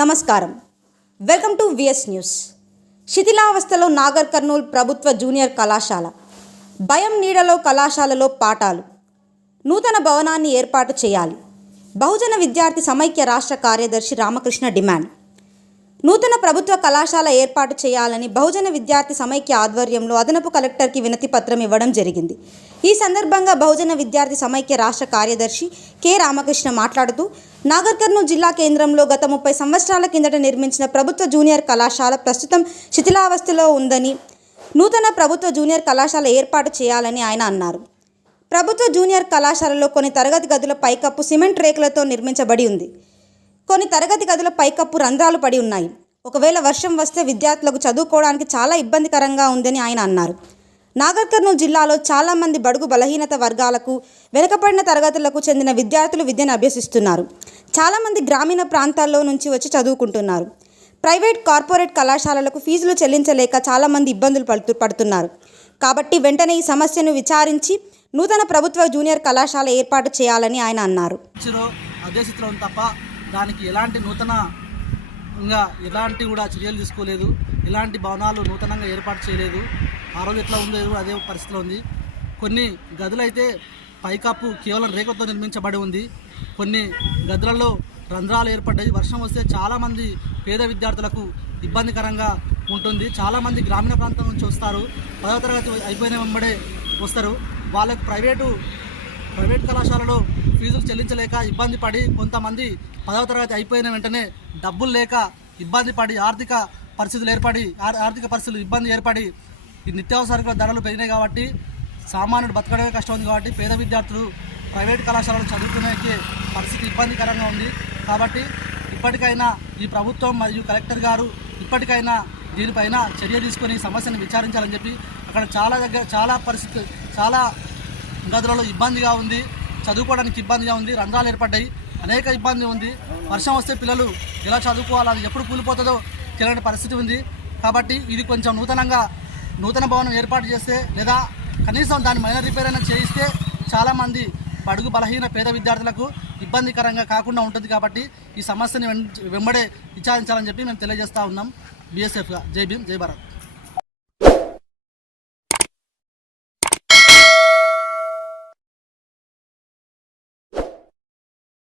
నమస్కారం. Welcome to VS news. శిథిలావస్థలో నాగర్ కర్నూల్ ప్రభుత్వ జూనియర్ కళాశాల. భయం నీడలో కళాశాలలో పాఠాలు. నూతన భవనాన్ని ఏర్పాటు చేయాలి. బహుజన విద్యార్థి సమైక్య రాష్ట్ర కార్యదర్శి రామకృష్ణ డిమాండ్. నూతన ప్రభుత్వ కళాశాల ఏర్పాటు చేయాలని బహుజన విద్యార్థి సమైక్య ఆధ్వర్యంలో అదనపు కలెక్టర్కి వినతి పత్రం ఇవ్వడం జరిగింది. ఈ సందర్భంగా బహుజన విద్యార్థి సమైక్య రాష్ట్ర కార్యదర్శి కె రామకృష్ణ మాట్లాడుతూ నాగర్ కర్నూలు జిల్లా కేంద్రంలో గత ముప్పై సంవత్సరాల కిందట నిర్మించిన ప్రభుత్వ జూనియర్ కళాశాల ప్రస్తుతం శిథిలావస్థలో ఉందని నూతన ప్రభుత్వ జూనియర్ కళాశాల ఏర్పాటు చేయాలని ఆయన అన్నారు. ప్రభుత్వ జూనియర్ కళాశాలలో కొన్ని తరగతి గదుల పైకప్పు సిమెంట్ రేకులతో నిర్మించబడి ఉంది. కొన్ని తరగతి గదుల పైకప్పు రంధ్రాలు పడి ఉన్నాయి. ఒకవేళ వర్షం వస్తే విద్యార్థులకు చదువుకోవడానికి చాలా ఇబ్బందికరంగా ఉందని ఆయన అన్నారు. నాగర్ కర్నూలు జిల్లాలో చాలామంది బడుగు బలహీనత వర్గాలకు వెనుకబడిన తరగతులకు చెందిన విద్యార్థులు విద్యను అభ్యసిస్తున్నారు. చాలామంది గ్రామీణ ప్రాంతాల్లో నుంచి వచ్చి చదువుకుంటున్నారు. ప్రైవేట్ కార్పొరేట్ కళాశాలలకు ఫీజులు చెల్లించలేక చాలామంది ఇబ్బందులు పడుతు పడుతున్నారు. కాబట్టి వెంటనే ఈ సమస్యను విచారించి నూతన ప్రభుత్వ జూనియర్ కళాశాల ఏర్పాటు చేయాలని ఆయన అన్నారు. తప్ప దానికి ఎలాంటి నూతన ఇంకా ఎలాంటి కూడా చర్యలు తీసుకోలేదు. ఎలాంటి భవనాలు నూతనంగా ఏర్పాటు చేయలేదు. ఆ రోజు ఎట్లా ఉందో అదే పరిస్థితిలో ఉంది. కొన్ని గదులు అయితే పైకప్పు కేవలం రేకులతో నిర్మించబడి ఉంది. కొన్ని గదులలో రంధ్రాలు ఏర్పడ్డాయి. వర్షం వస్తే చాలామంది పేద విద్యార్థులకు ఇబ్బందికరంగా ఉంటుంది. చాలామంది గ్రామీణ ప్రాంతం నుంచి వస్తారు. పదవ తరగతి అయిపోయిన వెంబడే వస్తారు. వాళ్ళకు ప్రైవేటు ప్రైవేట్ కళాశాలలో ఫీజులు చెల్లించలేక ఇబ్బంది పడి కొంతమంది పదవ తరగతి అయిపోయిన వెంటనే డబ్బులు లేక ఇబ్బంది పడి ఆర్థిక పరిస్థితులు ఏర్పడి ఆర్- ఆర్థిక పరిస్థితులు ఇబ్బంది ఏర్పడి ఈ నిత్యావసరకుల ధరలు పెరిగినాయి కాబట్టి సామాన్యుడు బతకడమే కష్టం ఉంది కాబట్టి పేద విద్యార్థులు ప్రైవేట్ కళాశాలలు చదువుకునే పరిస్థితి ఇబ్బందికరంగా ఉంది. కాబట్టి ఇప్పటికైనా ఈ ప్రభుత్వం మరియు కలెక్టర్ గారు ఇప్పటికైనా దీనిపైన చర్య తీసుకొని సమస్యను విచారించాలని చెప్పి అక్కడ చాలా దగ్గర చాలా పరిస్థితి చాలా గదులలో ఇబ్బందిగా ఉంది చదువుకోవడానికి ఇబ్బందిగా ఉంది రంధ్రాలు ఏర్పడ్డాయి అనేక ఇబ్బంది ఉంది. వర్షం వస్తే పిల్లలు ఎలా చదువుకోవాలో అది ఎప్పుడు కూలిపోతుందో తెలియని పరిస్థితి ఉంది. కాబట్టి ఇది కొంచెం నూతనంగా నూతన భవనం ఏర్పాటు చేస్తే లేదా కనీసం దాని మైనర్ రిపేర్ అయినా చేయిస్తే చాలామంది బడుగు బలహీన పేద విద్యార్థులకు ఇబ్బందికరంగా కాకుండా ఉంటుంది కాబట్టి ఈ సమస్యని వెం- వెంబడే విచారించాలని చెప్పి మేము తెలియజేస్తా ఉన్నాం. బీఎస్ఎఫ్గా జై భీమ్ జై భారత్.